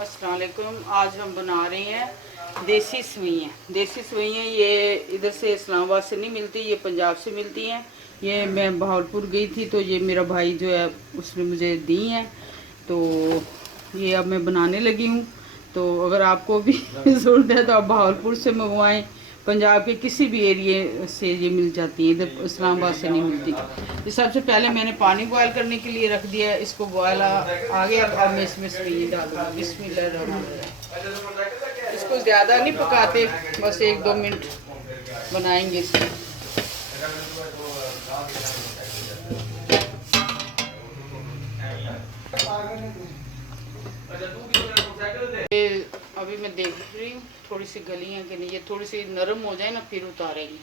अस्सलाम वालेकुम। आज हम बना रहे हैं देसी सवैयाँ। देसी सवैयाँ ये इधर से इस्लामाबाद से नहीं मिलती, ये पंजाब से मिलती हैं। ये मैं बहावलपुर गई थी तो ये मेरा भाई जो है उसने मुझे दी हैं, तो ये अब मैं बनाने लगी हूँ। तो अगर आपको भी ज़रूरत है तो आप बहावलपुर से मंगवाएं, पंजाब के किसी भी एरिए से ये मिल जाती है, इधर इस्लामाबाद से नहीं मिलती। तो सबसे पहले मैंने पानी बॉयल करने के लिए रख दिया है, इसको बॉयल आ गया। अब मैं इसमें सवैयाँ डालूँगी। बिस्मिल्लाह। इसको ज़्यादा नहीं पकाते, बस 1-2 मिनट बनाएंगे इसको। ये अभी मैं देख रही हूँ थोड़ी सी गली है कि नहीं, ये थोड़ी सी नरम हो जाए ना फिर उतारेंगे,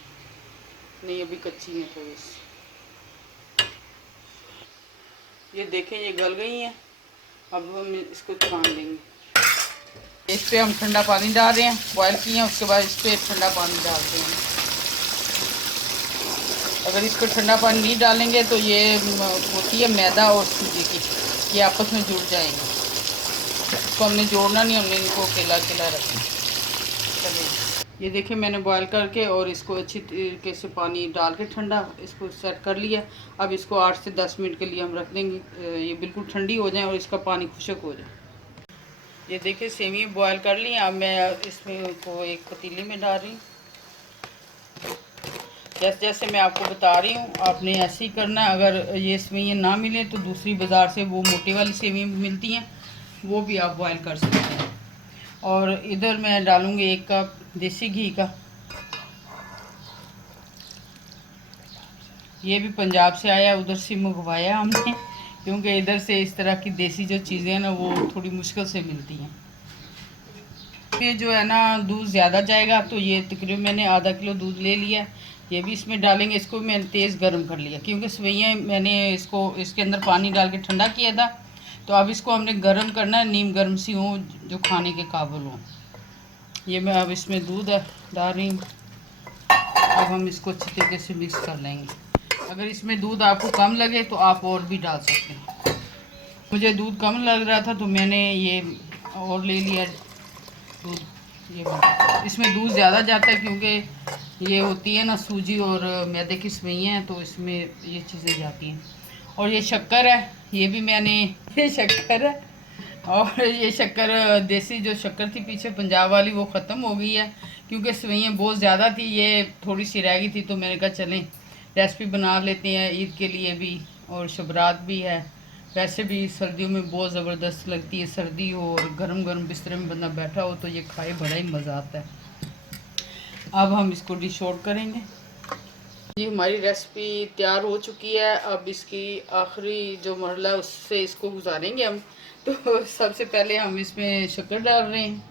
नहीं अभी कच्ची है थोड़ी सी। ये देखें ये गल गई हैं, अब हम इसको छान लेंगे। इस पे हम ठंडा पानी डाल रहे हैं, बॉयल किए हैं, उसके बाद इस पर ठंडा पानी डालते हैं। अगर इसको ठंडा पानी नहीं डालेंगे तो ये होती है मैदा और सूजी की, ये आपस में जुड़ जाएंगे। इसको हमने जोड़ना नहीं, हमने इनको अकेला अकेला रखना। चलिए ये देखिए मैंने बॉयल करके और इसको अच्छी तरीके से पानी डाल के ठंडा इसको सेट कर लिया। अब इसको 8 से 10 मिनट के लिए हम रख देंगे, ये बिल्कुल ठंडी हो जाए और इसका पानी खुश्क हो जाए। ये देखिए सेवियाँ बॉयल कर ली। अब मैं इसमें को एक पतीली में डाल रही हूँ। जैसे जैसे मैं आपको बता रही हूँ आपने ऐसे ही करना। अगर ये सेवियाँ ना मिले तो दूसरी बाज़ार से वो मोटी वाली सेवियाँ मिलती हैं, वो भी आप बॉयल कर सकते हैं। और इधर मैं डालूँगी 1 कप देसी घी का। ये भी पंजाब से आया, उधर से मंगवाया हमने, क्योंकि इधर से इस तरह की देसी जो चीज़ें हैं ना वो थोड़ी मुश्किल से मिलती हैं। ये जो है ना दूध ज़्यादा जाएगा, तो ये तकरीबन मैंने आधा किलो दूध ले लिया, ये भी इसमें डालेंगे। इसको मैंने तेज़ गर्म कर लिया क्योंकि सवैयाँ मैंने इसको इसके अंदर पानी डाल के ठंडा किया था, तो अब इसको हमने गर्म करना है, नीम गर्म सी हो जो खाने के काबिल हो। ये मैं अब इसमें दूध डाल रही हूँ। अब हम इसको अच्छी तरीके से मिक्स कर लेंगे। अगर इसमें दूध आपको कम लगे तो आप और भी डाल सकते हैं। मुझे दूध कम लग रहा था तो मैंने ये और ले लिया दूध। ये इसमें दूध ज़्यादा जाता है क्योंकि ये होती है ना सूजी और मैदे की सवैयाँ हैं, तो इसमें ये चीज़ें जाती हैं। और ये शक्कर है, ये भी मैंने ये शक्कर है, और ये शक्कर देसी जो शक्कर थी पीछे पंजाब वाली वो ख़त्म हो गई है क्योंकि सवैयाँ बहुत ज़्यादा थी, ये थोड़ी सी रह गई थी, तो मैंने कहा चलें रेसिपी बना लेते हैं ईद के लिए भी, और शबरात भी है। वैसे भी सर्दियों में बहुत ज़बरदस्त लगती है, सर्दी हो और गर्म गर्म बिस्तर में बंदा बैठा हो तो ये खाए बड़ा ही मज़ा आता है। अब हम इसको डिश आउट करेंगे। ये हमारी रेसिपी तैयार हो चुकी है। अब इसकी आखिरी जो मरला है उससे इसको गुजारेंगे हम। तो सबसे पहले हम इसमें शक्कर डाल रहे हैं।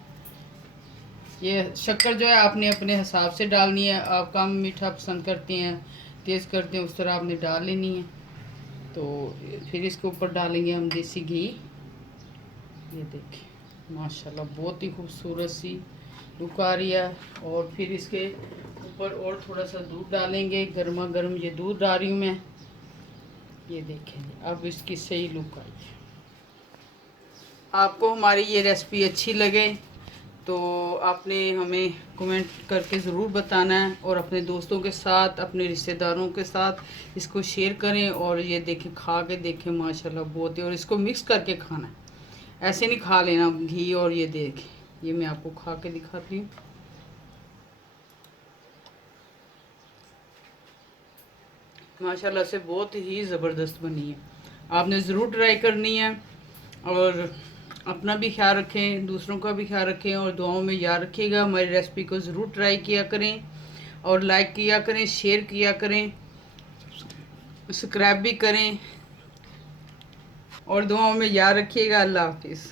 ये शक्कर जो है आपने अपने हिसाब से डालनी है, आप कम मीठा पसंद करते हैं, तेज़ करते हैं, उस तरह आपने डाल लेनी है। तो फिर इसके ऊपर डालेंगे हम देसी घी। ये देखिए माशाल्लाह बहुत ही खूबसूरत सी लुक आ रही है। और फिर इसके ऊपर और थोड़ा सा दूध डालेंगे, गर्मा गर्म ये दूध डाल रही हूँ मैं। ये देखें अब इसकी सही लुक आई है। आपको हमारी ये रेसिपी अच्छी लगे तो आपने हमें कमेंट करके ज़रूर बताना है, और अपने दोस्तों के साथ अपने रिश्तेदारों के साथ इसको शेयर करें। और ये देखें खा के देखें माशाल्लाह बहुत ही, और इसको मिक्स करके खाना है, ऐसे नहीं खा लेना घी। और ये देखें ये मैं आपको खा के दिखाती हूँ। माशाल्लाह से बहुत ही ज़बरदस्त बनी है, आपने ज़रूर ट्राई करनी है। और अपना भी ख्याल रखें, दूसरों का भी ख्याल रखें, और दुआओं में याद रखिएगा। हमारी रेसिपी को ज़रूर ट्राई किया करें, और लाइक किया करें, शेयर किया करें, सब्सक्राइब भी करें, और दुआओं में याद रखिएगा। अल्लाह हाफिज़।